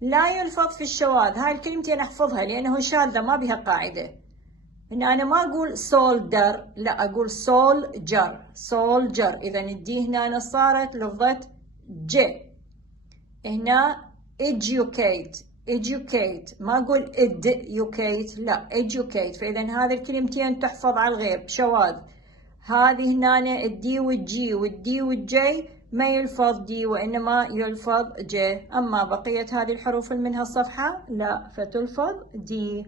لا يلفظ في الشواذ. هاي الكلمتين احفظها لأنه شاذة ما بها قاعدة. هنا أنا ما أقول سولدر، لا أقول سولجر، سولجر. إذا الدي هنا صارت لفظة ج. هنا educate، educate ما أقول educate، لا educate. فإذا هذه الكلمتين تحفظ على الغير بشواذ. هذه هنا الدي والجي والدي والجي ما يلفظ دي وإنما يلفظ ج. أما بقية هذه الحروف اللي منها الصفحة لا، فتلفظ دي.